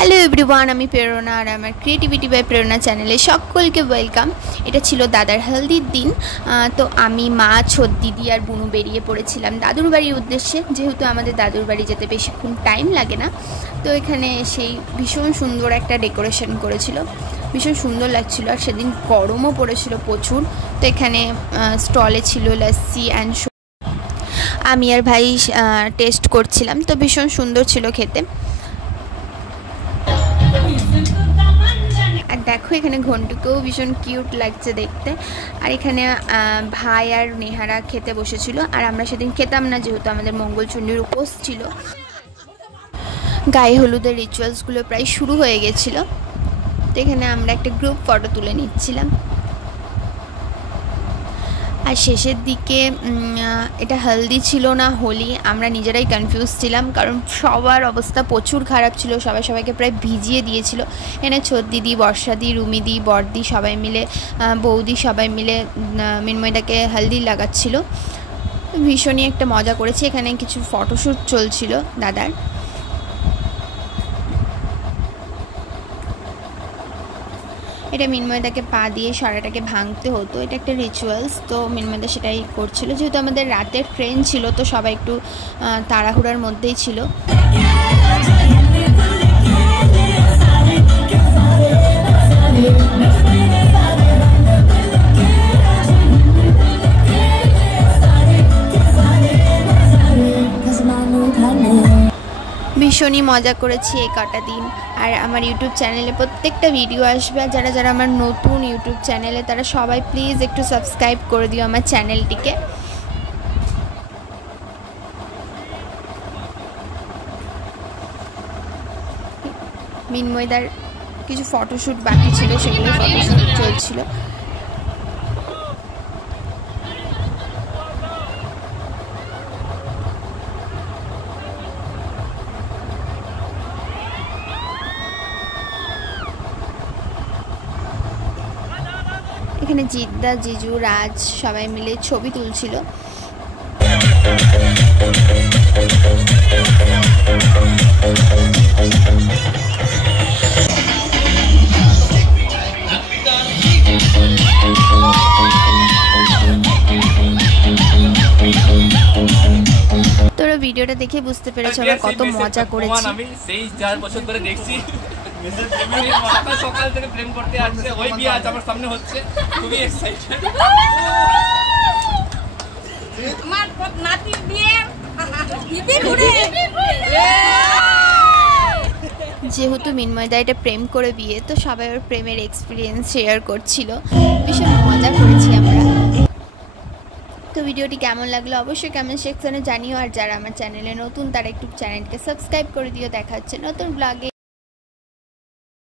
Hello everyone, আমি প্রেরণা আর আমার ক্রিয়েটিভিটি বাই প্রেরণা চ্যানেলে সকলকে ওয়েলকাম। এটা ছিল দাদার হলদির দিন। তো আমি, মা, ছোট দিদি আর বুনু বেরিয়ে পড়েছিলাম দাদুর বাড়ির উদ্দেশ্যে। যেহেতু আমাদের দাদুর বাড়ি যেতে বেশিক্ষণ টাইম লাগে না, তো এখানে সেই ভীষণ সুন্দর একটা ডেকোরেশন করেছিল, ভীষণ সুন্দর লাগছিল। আর সেদিন গরমও পড়েছিল প্রচুর। তো এখানে স্টলে ছিল লস্যি অ্যান্ড আমি আর ভাই টেস্ট করছিলাম, তো ভীষণ সুন্দর ছিল খেতে। আর দেখো এখানে ঘন্টুকেও ভীষণ কিউট লাগছে দেখতে। আর এখানে ভাই আর নেহারা খেতে বসেছিল, আর আমরা সেদিন খেতাম না যেহেতু আমাদের মঙ্গলচণ্ডীর উপোস ছিল। গায়ে হলুদের রিচুয়ালসগুলো প্রায় শুরু হয়ে গেছিলো। তো এখানে আমরা একটা গ্রুপ ফটো তুলে নিচ্ছিলাম। আর শেষের দিকে এটা হলদি ছিল না হোলি, আমরা নিজেরাই কনফিউজ ছিলাম, কারণ সবার অবস্থা প্রচুর খারাপ ছিল। সবাইকে প্রায় ভিজিয়ে দিয়েছিল। এখানে ছোট দিদি, বর্ষাদি, রুমিদি, বড়দি সবাই মিলে, বৌদি সবাই মিলে মিনময়দাকে হলদি লাগাচ্ছিল। ভীষণই একটা মজা করেছি। এখানে কিছু ফটোশ্যুট চলছিল দাদার। এটা মিনময়দাকে পা দিয়ে সরাটাকে ভাঙতে হতো, এটা একটা রিচুয়ালস। তো মিনময়দা সেটাই করছিল। যেহেতু আমাদের রাতের ট্রেন ছিল, তো সবাই একটু তাড়াহুড়ার মধ্যেই ছিল। ভীষণই মজা করেছি এই কটা দিন। আর আমার ইউটিউব চ্যানেলে প্রত্যেকটা ভিডিও আসবে। আর যারা আমার নতুন ইউটিউব চ্যানেলে, তারা সবাই প্লিজ একটু সাবস্ক্রাইব করে দিও আমার চ্যানেলটিকে। মিনময়দার কিছু ফটোশ্যুট বাকি ছিল, সেগুলো ফটোশ্যুট চলছিল। এখানে জিদ্দা, জিজু, রাজ সবাই মিলে ছবি তুলছিল। তোরা ভিডিওটা দেখে বুঝতে পেরেছো আমরা কত মজা করেছি। আমি সেই 4 বছর ধরে দেখছি সকাল থেকে প্রেম করতে আসছে, ওই বিয়ে আজ আমার সামনে হচ্ছে, খুবই এক্সাইটেড। আমার নাতির বিয়ে দিতে ঘুরে। যেহেতু মিনময়দা এটা প্রেম করে বিয়ে, তো সবাই ওর প্রেমের এক্সপিরিয়েন্স শেয়ার করছিল। ভীষণ মজা করেছি আমরা। তো ভিডিওটি কেমন লাগলো অবশ্যই কমেন্ট সেকশনে জানিও। আর যারা আমার চ্যানেলে নতুন, তারা একটু চ্যানেলকে সাবস্ক্রাইব করে দিও। দেখা হচ্ছে নতুন ব্লগে।